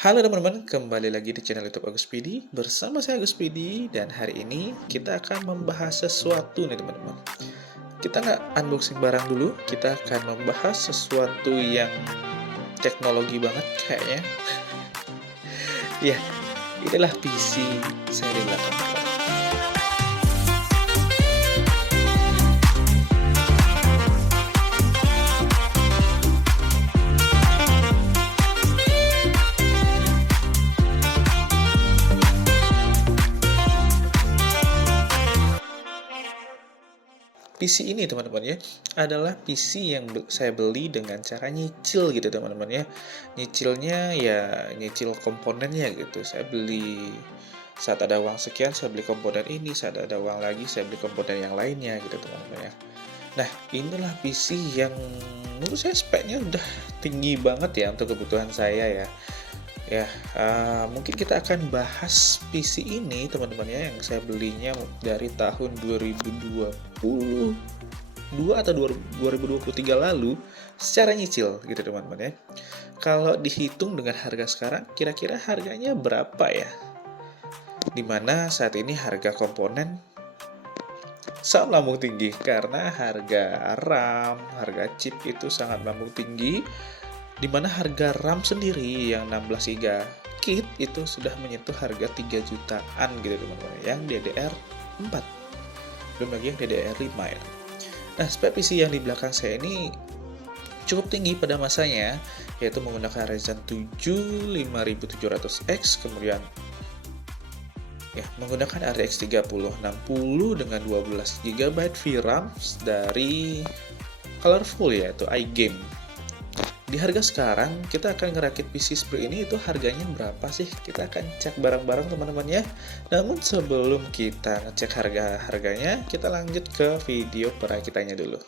Halo teman-teman, kembali lagi di channel YouTube Agus Pidi. Bersama saya Agus Pidi, dan hari ini kita akan membahas sesuatu nih teman-teman. Kita nggak unboxing barang dulu, kita akan membahas sesuatu yang teknologi banget kayaknya. Ya, inilah PC saya di belakang. PC ini teman-teman ya, adalah PC yang saya beli dengan cara nyicil gitu teman-teman ya. Nyicilnya ya nyicil komponennya gitu. Saya beli saat ada uang sekian, saya beli komponen ini, saat ada uang lagi saya beli komponen yang lainnya gitu teman-teman ya. Nah, inilah PC yang menurut saya speknya udah tinggi banget ya untuk kebutuhan saya ya. Ya, mungkin kita akan bahas PC ini teman-teman ya, yang saya belinya dari tahun 2022 atau 2023 lalu secara nyicil gitu teman-teman ya. Kalau dihitung dengan harga sekarang, kira-kira harganya berapa ya? Dimana saat ini harga komponen sangat melambung tinggi karena harga RAM, harga chip itu sangat melambung tinggi, di mana harga RAM sendiri yang 16 GB kit itu sudah menyentuh harga 3 jutaan gitu teman-teman, yang DDR4, belum lagi yang DDR5 ya. Nah, spek PC yang di belakang saya ini cukup tinggi pada masanya, yaitu menggunakan Ryzen 7 5700X, kemudian ya menggunakan RTX 3060 dengan 12 GB VRAM dari Colorful yaitu iGame. Di harga sekarang, kita akan ngerakit PC seperti ini, itu harganya berapa sih? Kita akan cek bareng-bareng teman-teman ya. Namun sebelum kita ngecek harga-harganya, kita lanjut ke video perakitannya dulu.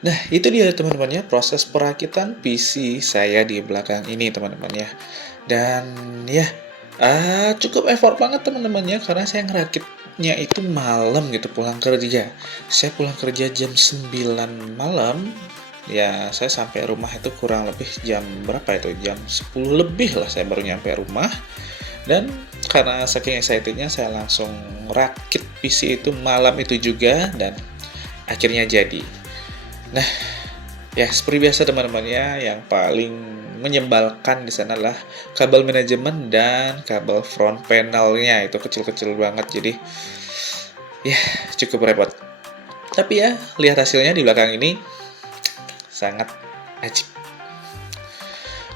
Nah, itu dia teman-teman ya, proses perakitan PC saya di belakang ini teman-teman ya. Dan ya, cukup effort banget teman-teman ya, karena saya ngerakitnya itu malam gitu pulang kerja. Saya pulang kerja jam 9 malam, ya saya sampai rumah itu kurang lebih jam berapa itu? Jam 10 lebih lah saya baru nyampe rumah. Dan karena saking excitednya saya langsung rakit PC itu malam itu juga dan akhirnya jadi. Nah, ya seperti biasa teman-teman ya, yang paling menyebalkan di sana adalah kabel manajemen dan kabel front panelnya itu kecil-kecil banget, jadi ya cukup repot. Tapi ya lihat hasilnya di belakang ini sangat ajib.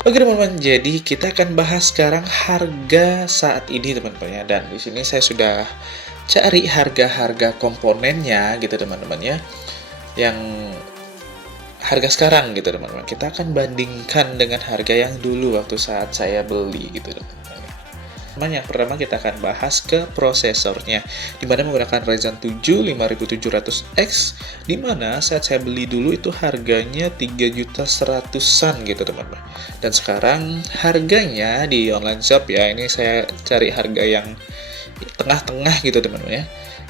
Oke teman-teman, jadi kita akan bahas sekarang harga saat ini teman-teman ya, dan di sini saya sudah cari harga-harga komponennya gitu teman-teman ya, yang harga sekarang gitu teman-teman. Kita akan bandingkan dengan harga yang dulu waktu saat saya beli gitu teman-teman. Yang pertama kita akan bahas ke prosesornya, dimana menggunakan Ryzen 7 5700X, dimana saat saya beli dulu itu harganya 3.100.000-an gitu teman-teman. Dan sekarang harganya di online shop ya, ini saya cari harga yang tengah-tengah gitu teman-teman ya.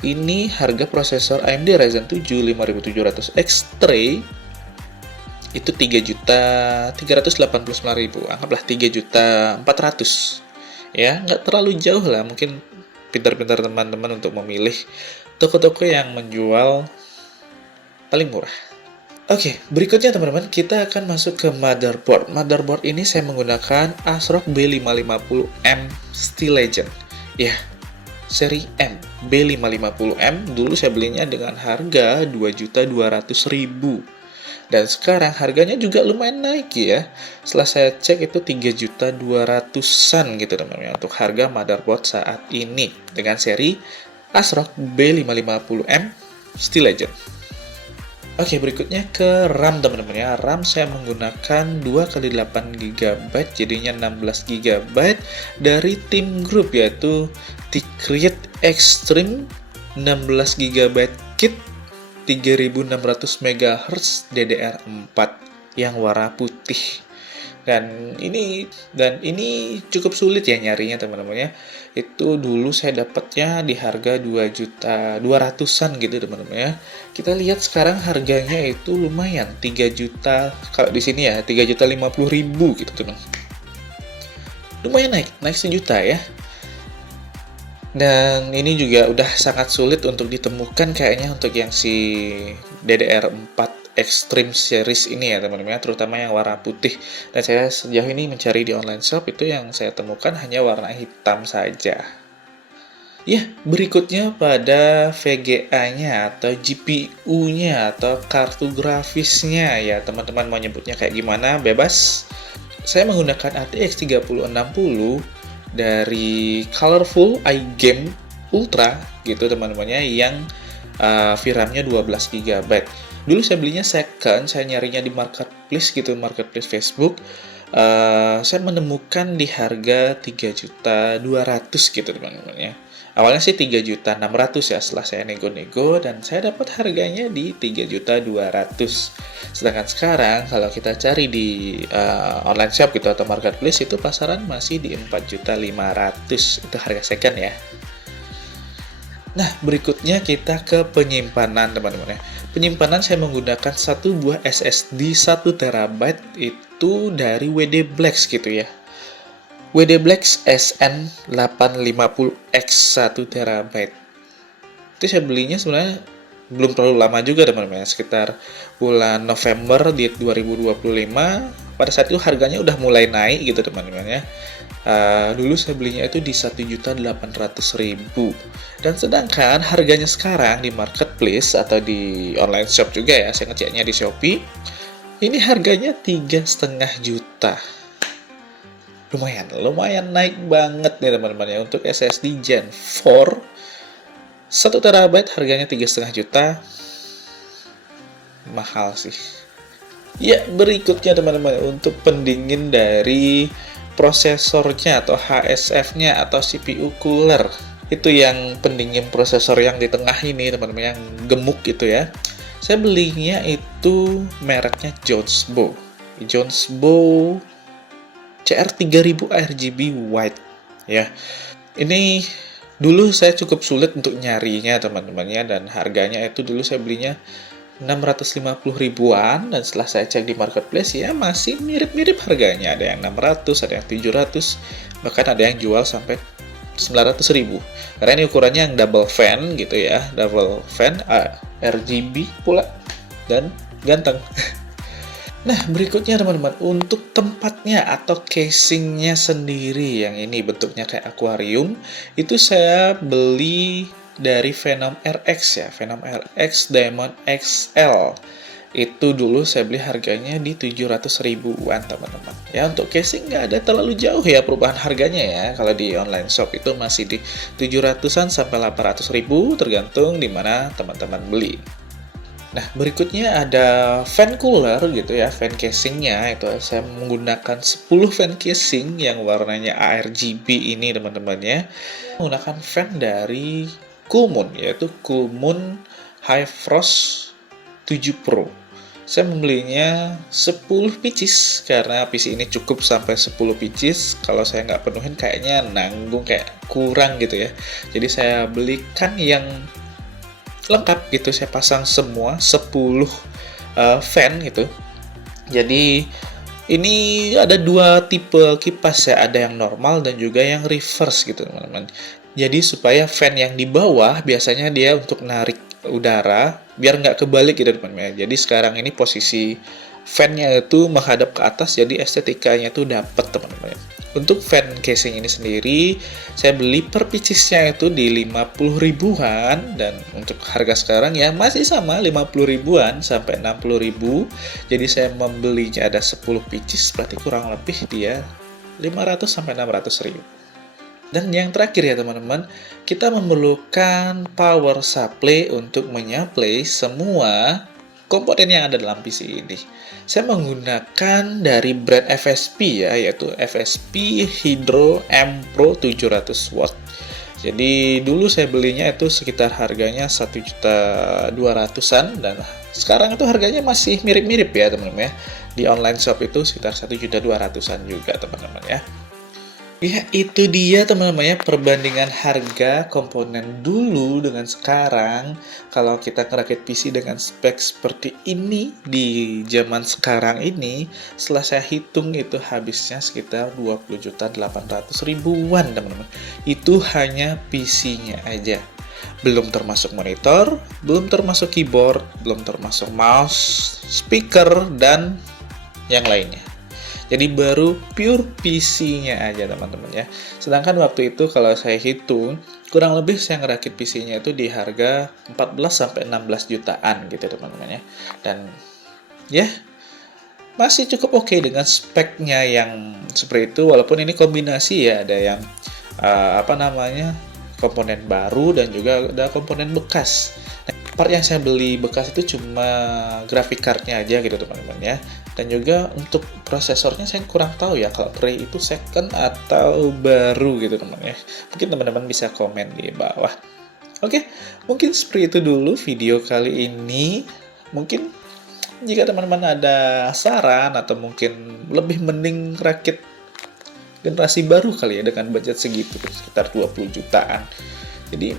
Ini harga prosesor AMD Ryzen 7 5700X Tray itu 3.389.000, anggaplah 3.400.000 ya, nggak terlalu jauh lah, mungkin pintar-pintar teman-teman untuk memilih toko-toko yang menjual paling murah. Oke, berikutnya teman-teman, kita akan masuk ke motherboard. Motherboard ini saya menggunakan ASRock B550M Steel Legend ya, seri M, B550M. Dulu saya belinya dengan harga 2.200.000. Dan sekarang harganya juga lumayan naik ya. Setelah saya cek itu 3.200.000-an gitu teman-teman untuk harga motherboard saat ini dengan seri ASRock B550M Steel Legend. Oke, berikutnya ke RAM teman-teman ya. RAM saya menggunakan 2x8 GB, jadinya 16 GB dari Team Group, yaitu T-Create Extreme 16 GB kit 3600 MHz DDR4 yang warna putih. Dan ini cukup sulit ya nyarinya teman-teman ya. Itu dulu saya dapatnya di harga 2.200.000-an gitu teman-teman ya. Kita lihat sekarang harganya itu lumayan, 3 juta kalau di sini ya, 3.050.000 gitu teman. Lumayan naik sejuta ya. Dan ini juga udah sangat sulit untuk ditemukan kayaknya untuk yang si DDR4 Extreme Series ini ya teman-teman, terutama yang warna putih. Dan saya sejauh ini mencari di online shop itu yang saya temukan hanya warna hitam saja. Ya, berikutnya pada VGA-nya atau GPU-nya atau kartu grafisnya ya, teman-teman mau nyebutnya kayak gimana bebas. Saya menggunakan RTX 3060 dari Colorful iGame Ultra gitu teman-temannya, yang VRAM-nya 12 GB. Dulu saya belinya second, saya nyarinya di marketplace gitu, marketplace Facebook. Saya menemukan di harga 3.200.000 gitu teman-teman ya. Awalnya sih 3.600.000 ya, setelah saya nego-nego dan saya dapat harganya di 3.200.000. Sedangkan sekarang kalau kita cari di online shop gitu atau marketplace itu pasaran masih di 4.500.000. Itu harga second ya. Nah, berikutnya kita ke penyimpanan teman-teman ya. Penyimpanan saya menggunakan satu buah SSD 1 TB itu dari WD Blacks gitu ya. WD Blacks SN850X 1 TB. Itu saya belinya sebenarnya belum terlalu lama juga teman-teman, sekitar bulan November di 2025. Pada saat itu harganya udah mulai naik gitu teman-teman ya. Dulu saya belinya itu di 1.800.000. Dan sedangkan harganya sekarang di marketplace atau di online shop juga ya, saya ngeceknya di Shopee, ini harganya 3,5 juta. Lumayan naik banget nih teman-teman ya. Untuk SSD Gen 4 1 TB harganya 3,5 juta. Mahal sih. Ya, berikutnya teman-teman, untuk pendingin dari prosesornya atau HSF-nya atau CPU cooler. Itu yang pendingin prosesor yang di tengah ini teman-teman, yang gemuk gitu ya. Saya belinya itu mereknya Jonesbow. Jonesbow CR3000 RGB white ya. Ini dulu saya cukup sulit untuk nyarinya teman-temannya, dan harganya itu dulu saya belinya 650 ribuan, dan setelah saya cek di marketplace ya masih mirip-mirip harganya, ada yang 600, ada yang 700, bahkan ada yang jual sampai 900 ribu, karena ini ukurannya yang double fan gitu ya, double fan RGB pula, dan ganteng. Nah, berikutnya teman-teman, untuk tempatnya atau casingnya sendiri yang ini bentuknya kayak akuarium, itu saya beli dari Venom RX ya, Venom RX Diamond XL. Itu dulu saya beli harganya di 700 ribuan teman-teman. Ya, untuk casing nggak ada terlalu jauh ya perubahan harganya ya. Kalau di online shop itu masih di 700-an sampai 800 ribu, tergantung di mana teman-teman beli. Nah, berikutnya ada fan cooler gitu ya, fan casingnya itu saya menggunakan 10 fan casing yang warnanya ARGB ini teman-teman ya. Menggunakan fan dari Coolmoon, yaitu Coolmoon High Frost 7 Pro. Saya membelinya 10 pieces karena PC ini cukup sampai 10 pieces. Kalau saya nggak penuhin kayaknya nanggung, kayak kurang gitu ya. Jadi saya belikan yang lengkap gitu, saya pasang semua 10 fan gitu. Jadi ini ada dua tipe kipas ya, ada yang normal dan juga yang reverse gitu teman-teman. Jadi supaya fan yang di bawah biasanya dia untuk narik udara biar nggak kebalik gitu teman-teman. Jadi sekarang ini posisi fan-nya itu menghadap ke atas, jadi estetikanya itu dapat teman-teman. Untuk fan casing ini sendiri, saya beli per piecesnya itu di 50 ribuan, dan untuk harga sekarang ya masih sama 50 ribuan sampai 60 ribu. Jadi saya membelinya ada 10 pieces, berarti kurang lebih dia 500 sampai 600 ribu. Dan yang terakhir ya teman-teman, kita memerlukan power supply untuk menyuplai semua komponen yang ada dalam PC ini. Saya menggunakan dari brand FSP ya, yaitu FSP Hydro M Pro 700 watt. Jadi dulu saya belinya itu sekitar harganya 1.200.000-an, dan sekarang itu harganya masih mirip-mirip ya teman-teman ya. Di online shop itu sekitar 1.200.000-an juga teman-teman ya. Ya, itu dia teman-teman ya, perbandingan harga komponen dulu dengan sekarang. Kalau kita ngerakit PC dengan spek seperti ini di zaman sekarang ini, setelah saya hitung itu habisnya sekitar 20.800.000-an teman-teman. Itu hanya PC-nya aja. Belum termasuk monitor, belum termasuk keyboard, belum termasuk mouse, speaker, dan yang lainnya. Jadi baru pure PC-nya aja teman-teman ya. Sedangkan waktu itu kalau saya hitung, kurang lebih saya ngerakit PC-nya itu di harga 14-16 jutaan gitu teman-teman ya. Dan ya masih cukup oke dengan speknya yang seperti itu, walaupun ini kombinasi ya, ada yang komponen baru dan juga ada komponen bekas. Nah, part yang saya beli bekas itu cuma graphic card-nya aja gitu teman-teman ya. Dan juga untuk prosesornya saya kurang tahu ya, kalau Cray itu second atau baru gitu teman-teman ya. Mungkin teman-teman bisa komen di bawah. Oke, mungkin seperti itu dulu video kali ini. Mungkin jika teman-teman ada saran atau mungkin lebih mending rakit generasi baru kali ya dengan budget segitu, sekitar 20 jutaan. Jadi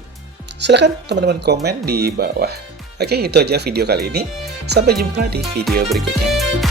silakan teman-teman komen di bawah. Oke, itu aja video kali ini. Sampai jumpa di video berikutnya.